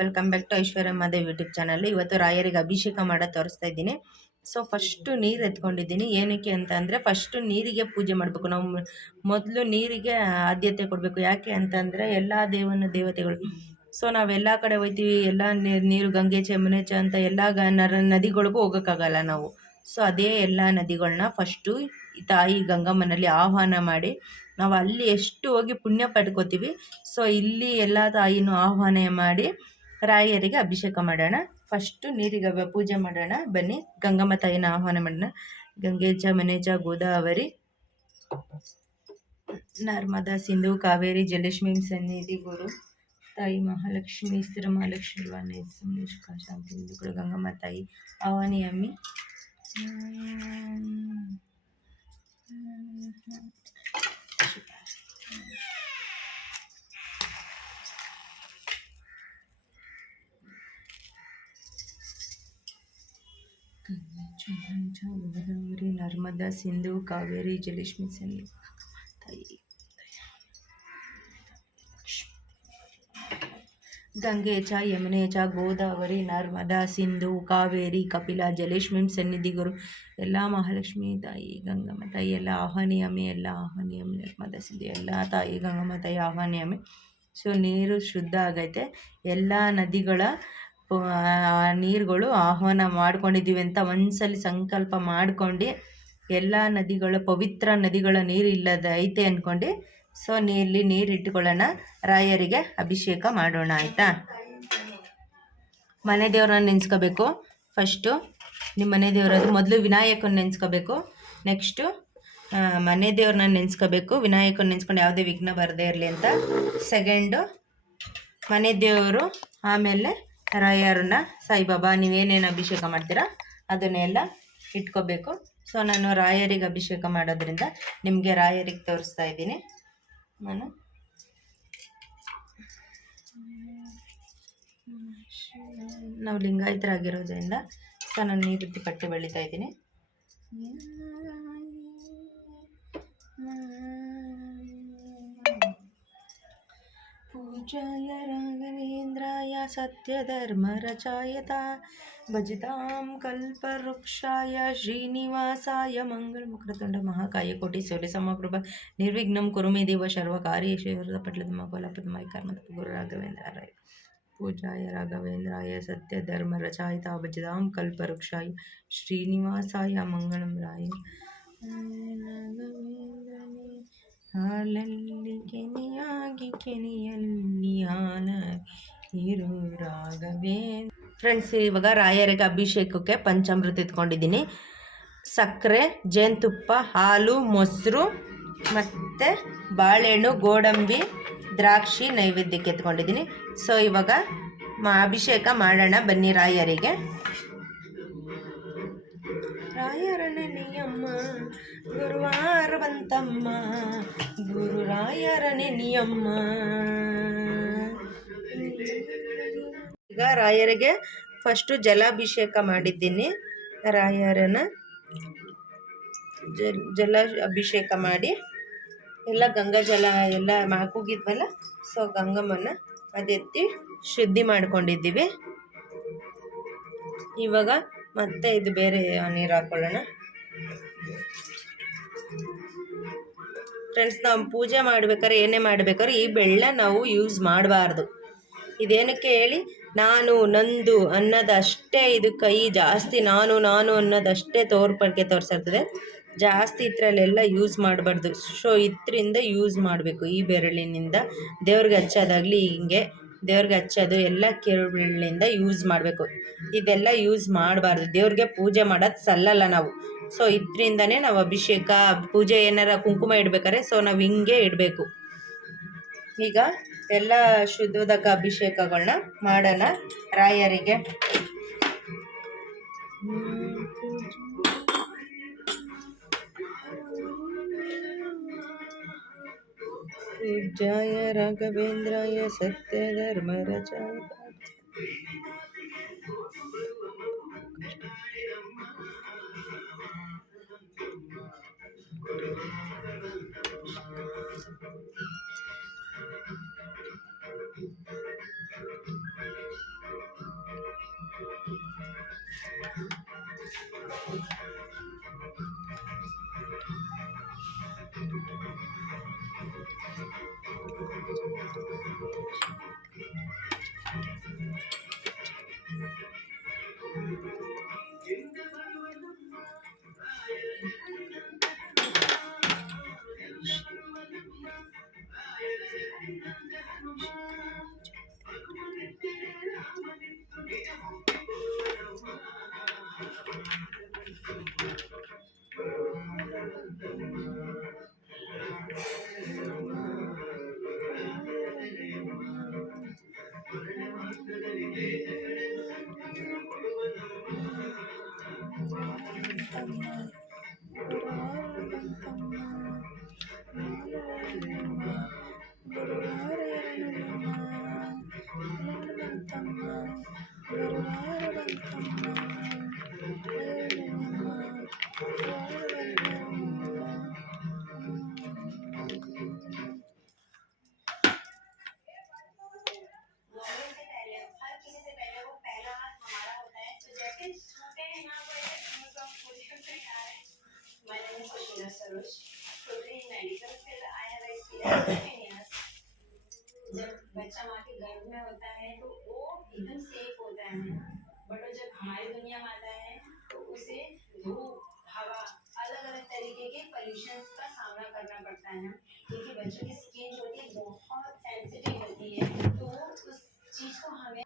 Welcome back to Aishwarya Madev YouTube channel. ಇವತ್ತು ರಾಯರಿಗೆ ಅಭಿಷೇಕ ಮಾಡೋದು ತೋರಿಸ್ತಾ ಇದ್ದೀನಿ. ಸೊ ಫಸ್ಟು ನೀರು ಎತ್ಕೊಂಡಿದ್ದೀನಿ. ಏನಕ್ಕೆ ಅಂತ ಅಂದರೆ ಫಸ್ಟು ನೀರಿಗೆ ಪೂಜೆ ಮಾಡಬೇಕು. ನಾವು ಮೊದಲು ನೀರಿಗೆ ಆದ್ಯತೆ ಕೊಡಬೇಕು. ಯಾಕೆ ಅಂತಂದರೆ ಎಲ್ಲ ದೇವತೆಗಳು. ಸೊ ನಾವೆಲ್ಲ ಕಡೆ ಹೋಗ್ತೀವಿ, ಎಲ್ಲ ನೀರು ಗಂಗೆ ಯಮುನೆ ಅಂತ ಎಲ್ಲ ನದಿಗಳಿಗೂ ಹೋಗೋಕ್ಕಾಗಲ್ಲ ನಾವು. ಸೊ ಅದೇ ಎಲ್ಲ ನದಿಗಳನ್ನ ಫಸ್ಟು ತಾಯಿ ಗಂಗಮ್ಮನಲ್ಲಿ ಆಹ್ವಾನ ಮಾಡಿ ನಾವು ಅಲ್ಲಿ ಎಷ್ಟು ಹೋಗಿ ಪುಣ್ಯ ಪಡ್ಕೋತೀವಿ. ಸೊ ಇಲ್ಲಿ ಎಲ್ಲ ತಾಯಿನೂ ಆಹ್ವಾನ ಮಾಡಿ ರಾಯರಿಗೆ ಅಭಿಷೇಕ ಮಾಡೋಣ. ಫಸ್ಟು ನೀರಿಗೆ ಪೂಜೆ ಮಾಡೋಣ. ಬನ್ನಿ, ಗಂಗಮ್ಮ ತಾಯಿನ ಆಹ್ವಾನ ಮಾಡೋಣ. ಗಂಗೆ ಯಮುನೆ ಗೋದಾವರಿ ನರ್ಮದಾ ಸಿಂಧು ಕಾವೇರಿ ಜಲಲಕ್ಷ್ಮೀ ಸನ್ನಿಧಿ ಗುರು ತಾಯಿ ಮಹಾಲಕ್ಷ್ಮಿ ಸ್ಥಿರ ಮಹಾಲಕ್ಷ್ಮಿ ಶಾಂತಿ ಗುರು ಗಂಗಮ್ಮ ತಾಯಿ ಆವಾನಿಯಮ್ಮಿ ಗೋದಾವರಿ ನರ್ಮದಾ ಸಿಂಧು ಕಾವೇರಿ ಜಲಲಕ್ಷ್ಮಿ ಸನ್ನಿಧಿ ತಾಯಿ ಗಂಗೆ ಯಮುನೆ ಗೋದಾವರಿ ನರ್ಮದಾ ಸಿಂಧು ಕಾವೇರಿ ಕಪಿಲ ಜಲಲಕ್ಷ್ಮಿ ಸನ್ನಿಧಿ ಗುರು ಎಲ್ಲ ಮಹಾಲಕ್ಷ್ಮಿ ತಾಯಿ ಗಂಗಮ್ಮ ತಾಯಿ ಎಲ್ಲ ಆಹ್ವಾನಿಯಮ್ಮಿ ನರ್ಮದಾ ಸಿಂಧು ಎಲ್ಲ ತಾಯಿ ಗಂಗಮ್ಮ ತಾಯಿ ಆಹ್ವಾನಿಯಮ್ಮಿ. ಸೊ ನೀರು ಶುದ್ಧ ಆಗೈತೆ. ಎಲ್ಲ ನದಿಗಳ ನೀರುಗಳು ಆಹ್ವಾನ ಮಾಡ್ಕೊಂಡಿದ್ದೀವಿ ಅಂತ ಒಂದ್ಸಲಿ ಸಂಕಲ್ಪ ಮಾಡ್ಕೊಂಡು ಎಲ್ಲ ನದಿಗಳ ಪವಿತ್ರ ನದಿಗಳ ನೀರು ಇಲ್ಲದ ಐತೆ ಅಂದ್ಕೊಂಡು ಸೊ ಇಲ್ಲಿ ನೀರು ಇಟ್ಕೊಳ್ಳೋಣ. ರಾಯರಿಗೆ ಅಭಿಷೇಕ ಮಾಡೋಣ, ಆಯಿತಾ? ಮನೆ ದೇವ್ರನ್ನ ನೆನೆಸ್ಕೋಬೇಕು. ಫಸ್ಟು ನಿಮ್ಮ ಮನೆ ದೇವರಾದ್ರು ಮೊದಲು ವಿನಾಯಕನ ನೆನೆಸ್ಕೋಬೇಕು. ನೆಕ್ಸ್ಟು ಮನೆ ದೇವ್ರನ್ನ ನೆನೆಸ್ಕೋಬೇಕು. ವಿನಾಯಕನ ನೆನೆಸ್ಕೊಂಡು ಯಾವುದೇ ವಿಘ್ನ ಬರದೇ ಇರಲಿ ಅಂತ. ಸೆಕೆಂಡು ಮನೆ ದೇವರು, ಆಮೇಲೆ ರಾಯರನ್ನ ಸಾಯಿಬಾಬಾ ನೀವೇನೇನು ಅಭಿಷೇಕ ಮಾಡ್ತೀರಾ ಅದನ್ನೆಲ್ಲ ಇಟ್ಕೋಬೇಕು. ಸೊ ನಾನು ರಾಯರಿಗೆ ಅಭಿಷೇಕ ಮಾಡೋದ್ರಿಂದ ನಿಮಗೆ ರಾಯರಿಗೆ ತೋರಿಸ್ತಾ ಇದ್ದೀನಿ. ನಾನು ನಾವು ಲಿಂಗಾಯತರಾಗಿರೋದ್ರಿಂದ ಸೊ ನಾನು ಈ ರೀತಿ ಪಟ್ಟಿ ಬೆಳೀತಾ ಇದ್ದೀನಿ. पूजाय राघवेन्द्राय सत्यधर्मरचायता भजतां कल्पवृक्षाय श्रीनिवासाय मंगलमुखरतुण्ड महाकाय कोटि सूर्यसमप्रभ निर्विघ्नं कुरु मे देव सर्वकार्येषु सर्वदा गुरु राघवेन्द्राय पूजाय राघवेन्द्राय सत्यधर्मरचायता भजतां कल्पवृक्षाय श्रीनिवासाय मंगलं राय ಹಾಲಲ್ಲಿ ಕೆನೆಯಾಗಿ ಕೆನೆಯಲ್ಲಿ ಹಾಲ ಇರು ರಾಘವೇ. ಫ್ರೆಂಡ್ಸ್, ಇವಾಗ ರಾಯರಿಗೆ ಅಭಿಷೇಕಕ್ಕೆ ಪಂಚಾಮೃತ ಎತ್ಕೊಂಡಿದ್ದೀನಿ. ಸಕ್ಕರೆ, ಜೇನುತುಪ್ಪ, ಹಾಲು, ಮೊಸರು ಮತ್ತು ಬಾಳೆಹಣ್ಣು, ಗೋಡಂಬಿ, ದ್ರಾಕ್ಷಿ ನೈವೇದ್ಯಕ್ಕೆ ಎತ್ಕೊಂಡಿದ್ದೀನಿ. ಸೊ ಇವಾಗ ಅಭಿಷೇಕ ಮಾಡೋಣ ಬನ್ನಿ ರಾಯರಿಗೆ. ರಾಯರ ನೆನೆಯಮ್ಮ ಗುರುವಾರ ಬಂತಮ್ಮ, ಗುರು ರಾಯರ ನೆನೆಯಮ್ಮ. ಈಗ ರಾಯರಿಗೆ ಫಸ್ಟು ಜಲಾಭಿಷೇಕ ಮಾಡಿದ್ದೀನಿ. ರಾಯರನ ಜಲ ಅಭಿಷೇಕ ಮಾಡಿ ಎಲ್ಲ ಗಂಗಾ ಜಲ ಎಲ್ಲ ಕೂಗಿದ್ವಲ್ಲ, ಸೊ ಗಂಗಮ್ಮನ ಅದೆತ್ತಿ ಶುದ್ಧಿ ಮಾಡ್ಕೊಂಡಿದ್ದೀವಿ. ಇವಾಗ ಮತ್ತೆ ಇದು ಬೇರೆ ನೀರು ಹಾಕೊಳ್ಳೋಣ. ಫ್ರೆಂಡ್ಸ್, ನಾವು ಪೂಜೆ ಮಾಡ್ಬೇಕಾದ್ರೆ ಏನೇ ಮಾಡ್ಬೇಕಾದ್ರೆ ಈ ಬೆಳ್ಳ ನಾವು ಯೂಸ್ ಮಾಡಬಾರ್ದು. ಇದೇನಕ್ಕೆ ಹೇಳಿ, ನಾನು ನಂದು ಅನ್ನೋದಷ್ಟೇ ಇದು ಕೈ ಜಾಸ್ತಿ ನಾನು ಅನ್ನೋದಷ್ಟೇ ತೋರಿಸಿರ್ತದೆ. ಜಾಸ್ತಿ ಇದ್ರಲ್ಲೆಲ್ಲ ಯೂಸ್ ಮಾಡಬಾರ್ದು. ಸೊ ಇದರಿಂದ ಯೂಸ್ ಮಾಡಬೇಕು. ಈ ಬೆರಳಿನಿಂದ ದೇವ್ರಿಗೆ ಹಚ್ಚೋದಾಗಲಿ, ಹಿಂಗೆ ದೇವ್ರಿಗೆ ಹಚ್ಚೋದು ಎಲ್ಲ ಕೆರಳಿನಿಂದ ಯೂಸ್ ಮಾಡಬೇಕು. ಇದೆಲ್ಲ ಯೂಸ್ ಮಾಡಬಾರ್ದು. ದೇವ್ರಿಗೆ ಪೂಜೆ ಮಾಡೋದು ಸಲ್ಲಲ್ಲ ನಾವು. ಸೊ ಇದರಿಂದನೇ ನಾವು ಅಭಿಷೇಕ ಪೂಜೆ ಏನಾರ ಕುಂಕುಮ ಇಡ್ಬೇಕಾದ್ರೆ ಸೊ ನಾವು ಹಿಂಗೆ ಇಡಬೇಕು. ಈಗ ಎಲ್ಲ ಶುದ್ಧೋದಕ ಅಭಿಷೇಕಗಳನ್ನ ಮಾಡೋಣ ರಾಯರಿಗೆ. पूजाय राघवेन्द्राय सत्यधर्मरचाय जब बच्चा माँ के गर्भ में होता है तो वो एकदम सेफ होता है, बट वो जब हमारी दुनिया में आता है तो उसे धूप, हवा, अलग अलग तरीके के पोल्यूशन का सामना करना पड़ता है, क्योंकि बच्चों की स्किन जो होती है बहुत सेंसिटिव होती है, तो उस चीज को हमें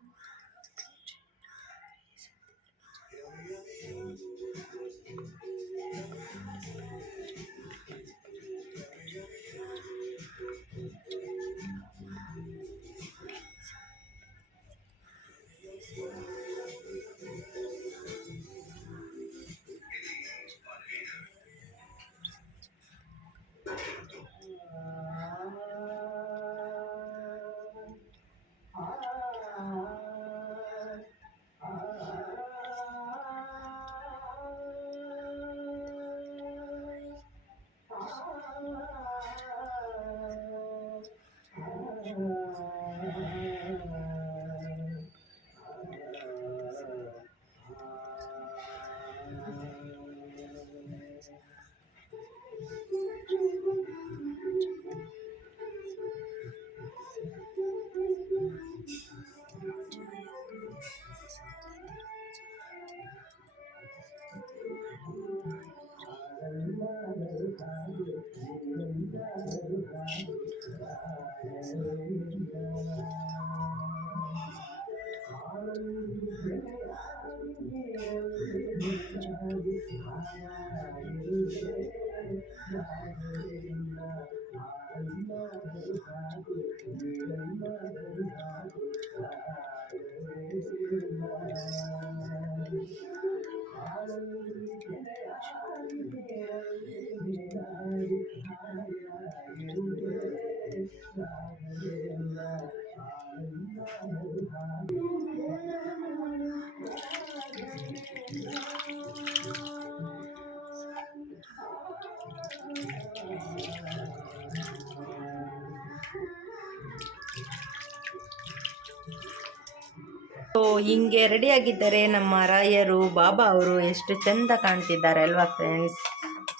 ಸೊ ಹಿಂಗೆ ರೆಡಿಯಾಗಿದ್ದಾರೆ ನಮ್ಮ ರಾಯರು. ಬಾಬಾ ಅವರು ಎಷ್ಟು ಚೆಂದ ಕಾಣ್ತಿದ್ದಾರೆ ಅಲ್ವಾ ಫ್ರೆಂಡ್ಸ್.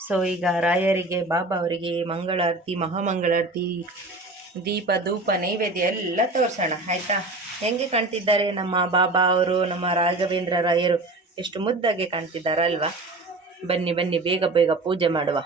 ಸೊ ಈಗ ರಾಯರಿಗೆ, ಬಾಬಾ ಅವರಿಗೆ ಮಂಗಳಾರತಿ, ಮಹಾಮಂಗಳಾರತಿ, ದೀಪ, ಧೂಪ, ನೈವೇದ್ಯ ಎಲ್ಲ ತೋರಿಸೋಣ ಆಯಿತಾ. ಹೆಂಗೆ ಕಾಣ್ತಿದ್ದಾರೆ ನಮ್ಮ ಬಾಬಾ ಅವರು, ನಮ್ಮ ರಾಘವೇಂದ್ರ ರಾಯರು ಎಷ್ಟು ಮುದ್ದಾಗೆ ಕಾಣ್ತಿದ್ದಾರೆ ಅಲ್ವಾ. ಬನ್ನಿ ಬನ್ನಿ, ಬೇಗ ಬೇಗ ಪೂಜೆ ಮಾಡುವ.